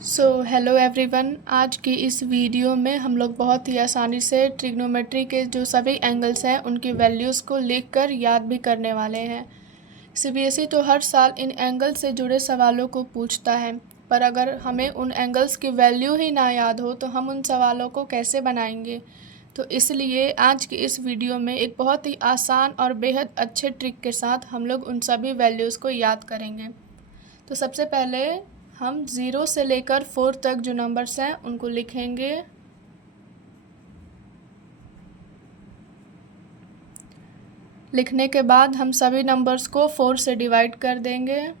Hello everyone. आज की इस वीडियो में हम लोग बहुत ही आसानी से ट्रिग्नोमेट्री के जो सभी एंगल्स हैं उनकी वैल्यूज़ को लिखकर याद भी करने वाले हैं। सीबीएसई तो हर साल इन एंगल से जुड़े सवालों को पूछता है, पर अगर हमें उन एंगल्स की वैल्यू ही ना याद हो तो हम उन सवालों को कैसे बनाएंगे। तो इसलिए आज की इस वीडियो में एक बहुत ही आसान और बेहद अच्छे ट्रिक के साथ हम लोग उन सभी वैल्यूज़ को याद करेंगे। तो सबसे पहले हम 0 से लेकर 4 तक जो नंबर्स हैं उनको लिखेंगे। लिखने के बाद हम सभी नंबर्स को 4 से डिवाइड कर देंगे।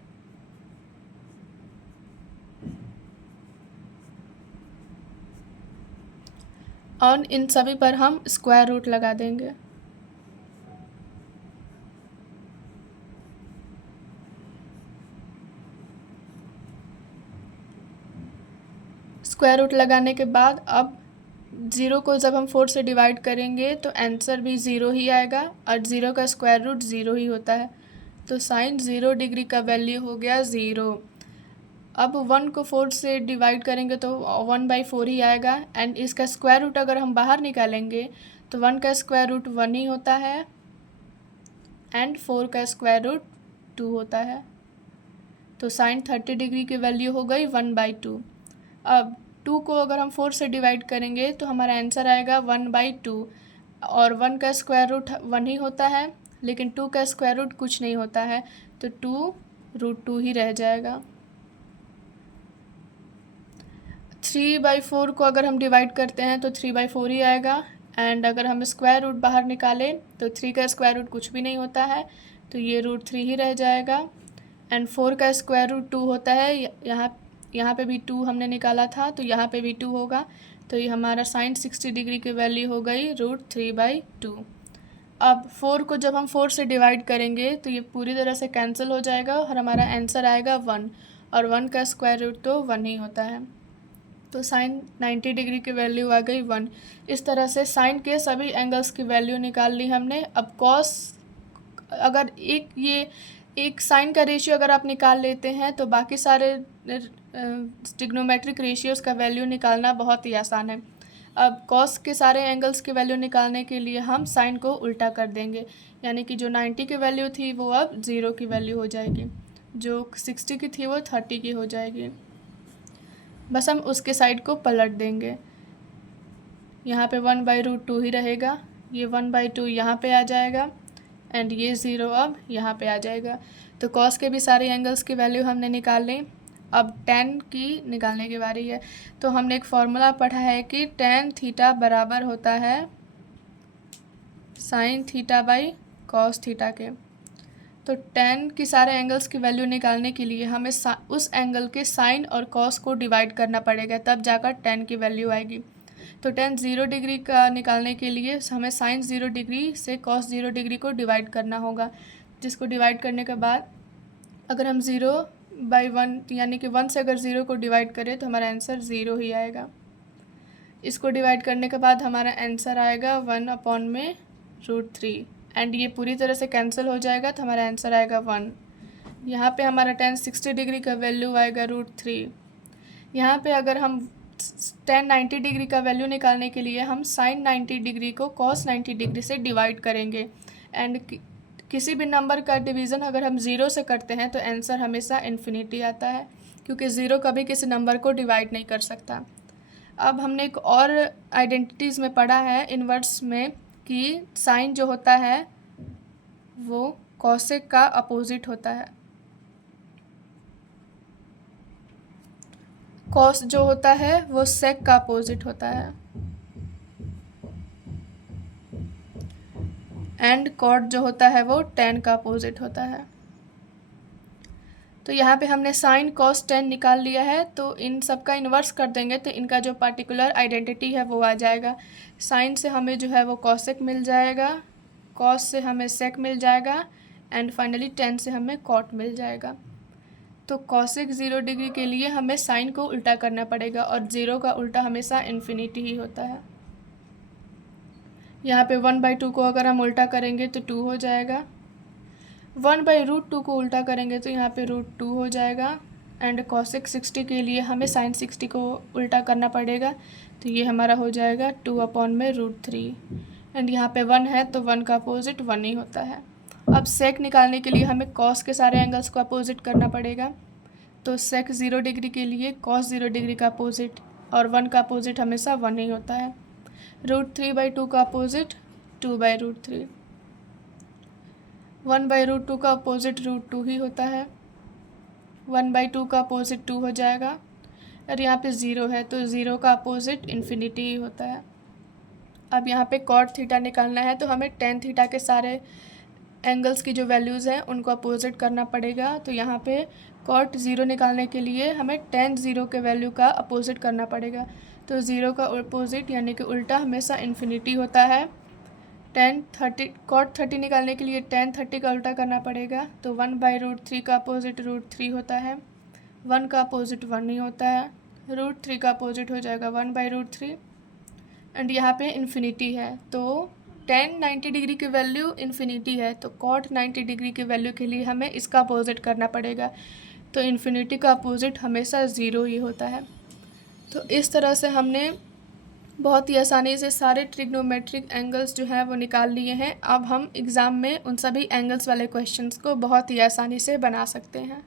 और इन सभी पर हम स्क्वायर रूट लगा देंगे। स्क्वायर रूट लगाने के बाद अब 0 को जब हम 4 से डिवाइड करेंगे तो आंसर भी 0 ही आएगा और 0 का स्क्वायर रूट 0 ही होता है। तो साइन 0 डिग्री का वैल्यू हो गया 0। अब 1 को 4 से डिवाइड करेंगे तो 1/4 ही आएगा एंड इसका स्क्वायर रूट अगर हम बाहर निकालेंगे तो 1 का स्क्वायर रूट 1 ही होता है एंड 4 का स्क्वायर रूट 2 होता है। तो साइन 30 डिग्री की वैल्यू हो गई 1/2। अब 2 को अगर हम 4 से डिवाइड करेंगे तो हमारा आंसर आएगा 1/2 और 1 का स्क्वायर रूट 1 ही होता है, लेकिन 2 का स्क्वायर रूट कुछ नहीं होता है, तो 2√2 ही रह जाएगा। 3/4 को अगर हम डिवाइड करते हैं तो 3/4 ही आएगा एंड अगर हम स्क्वायर रूट बाहर निकालें तो 3 का स्क्वायर रूट कुछ भी नहीं होता है, तो ये √3 ही रह जाएगा एंड 4 का स्क्वायर रूट 2 होता है। यहाँ पे भी 2 हमने निकाला था तो यहाँ पे भी 2 होगा, तो ये हमारा साइन 60 डिग्री की वैल्यू हो गई √3/2। अब 4 को जब हम 4 से डिवाइड करेंगे तो ये पूरी तरह से कैंसिल हो जाएगा और हमारा आंसर आएगा 1 और 1 का स्क्वायर रूट तो 1 ही होता है। तो साइन 90 डिग्री की वैल्यू आ गई 1। इस तरह से साइन के सभी एंगल्स की वैल्यू निकाल ली हमने। अब कॉस, अगर एक साइन का रेशियो अगर आप निकाल लेते हैं तो बाकी सारे ट्रिग्नोमेट्रिक रेशियोज़ का वैल्यू निकालना बहुत ही आसान है। अब कॉस के सारे एंगल्स की वैल्यू निकालने के लिए हम साइन को उल्टा कर देंगे, यानी कि जो 90 की वैल्यू थी वो अब 0 की वैल्यू हो जाएगी, जो 60 की थी वो 30 की हो जाएगी। बस हम उसके साइड को पलट देंगे। यहाँ पे 1/√2 ही रहेगा, ये 1/2 यहाँ पे आ जाएगा एंड ये 0 अब यहाँ पे आ जाएगा। तो कॉस के भी सारे एंगल्स की वैल्यू हमने निकाल ली। अब tan की निकालने की बारी है। तो हमने एक फॉर्मूला पढ़ा है कि tan थीटा बराबर होता है sine theta by cos theta के। तो tan की सारे एंगल्स की वैल्यू निकालने के लिए हमें उस एंगल के साइन और कॉस को डिवाइड करना पड़ेगा, तब जाकर tan की वैल्यू आएगी। तो tan 0 डिग्री का निकालने के लिए हमें साइन 0 डिग्री से कॉस 0 डिग्री को डिवाइड करना होगा, जिसको डिवाइड करने के बाद अगर हम 0/1 यानी कि 1 से अगर 0 को डिवाइड करें तो हमारा आंसर 0 ही आएगा। इसको डिवाइड करने के बाद हमारा आंसर आएगा 1/√3 एंड ये पूरी तरह से कैंसिल हो जाएगा, तो हमारा आंसर आएगा 1। यहाँ पे हमारा tan 60 डिग्री का वैल्यू आएगा √3। यहाँ पे अगर हम tan 90 डिग्री का वैल्यू निकालने के लिए हम साइन 90 डिग्री को cos 90 डिग्री से डिवाइड करेंगे एंड किसी भी नंबर का डिवीज़न अगर हम 0 से करते हैं तो आंसर हमेशा इन्फिनिटी आता है, क्योंकि 0 कभी किसी नंबर को डिवाइड नहीं कर सकता। अब हमने एक और आइडेंटिटीज़ में पढ़ा है इनवर्स में कि साइन जो होता है वो कॉसेक का अपोजिट होता है। कॉस जो होता है वो सेक का अपोजिट होता है एंड कॉट जो होता है वो tan का अपोजिट होता है। तो यहाँ पे हमने साइन कॉस tan निकाल लिया है, तो इन सब का इन्वर्स कर देंगे तो इनका जो पार्टिकुलर आइडेंटिटी है वो आ जाएगा। साइन से हमें जो है वो कॉसेक मिल जाएगा, कॉस से हमें सेक मिल जाएगा एंड फाइनली tan से हमें कॉट मिल जाएगा। तो कॉसेक 0 डिग्री के लिए हमें साइन को उल्टा करना पड़ेगा और 0 का उल्टा हमेशा इन्फिनिटी ही होता है। यहाँ पे 1/2 को अगर हम उल्टा करेंगे तो 2 हो जाएगा। 1/√2 को उल्टा करेंगे तो यहाँ पे √2 हो जाएगा एंड कॉसेक 60 के लिए हमें साइन 60 को उल्टा करना पड़ेगा, तो ये हमारा हो जाएगा 2/√3। एंड यहाँ पे 1 है तो 1 का अपोजिट 1 ही होता है। अब सेक निकालने के लिए हमें कॉस के सारे एंगल्स को अपोजिट करना पड़ेगा, तो सेक 0 डिग्री के लिए कॉस 0 डिग्री का अपोजिट, और 1 का अपोजिट हमेशा 1 ही होता है। √3/2 का अपोजिट 2/√3, 1/√2 का अपोजिट √2 ही होता है, 1/2 का अपोजिट 2 हो जाएगा, और यहाँ पे 0 है तो 0 का अपोजिट इन्फिनिटी ही होता है। अब यहाँ पे कॉट थीटा निकालना है, तो हमें टेन थीटा के सारे एंगल्स की जो वैल्यूज़ हैं उनको अपोजिट करना पड़ेगा। तो यहाँ पे कॉट 0 निकालने के लिए हमें टेन 0 के वैल्यू का अपोजिट करना पड़ेगा, तो 0 का अपोजिट यानी कि उल्टा हमेशा इन्फिनिटी होता है। कॉट 30 निकालने के लिए टेन 30 का उल्टा करना पड़ेगा, तो 1/√3 का अपोजिट √3 होता है, 1 का अपोजिट 1 ही होता है, √3 का अपोजिट हो जाएगा 1/√3। एंड यहाँ पे इन्फिनिटी है, तो टेन 90 डिग्री की वैल्यू इन्फिनिटी है, तो कॉट 90 डिग्री की वैल्यू के लिए हमें इसका अपोजिट करना पड़ेगा, तो इन्फिनिटी का अपोजिट हमेशा 0 ही होता है। तो इस तरह से हमने बहुत ही आसानी से सारे ट्रिग्नोमेट्रिक एंगल्स जो हैं वो निकाल लिए हैं। अब हम एग्ज़ाम में उन सभी एंगल्स वाले क्वेश्चंस को बहुत ही आसानी से बना सकते हैं।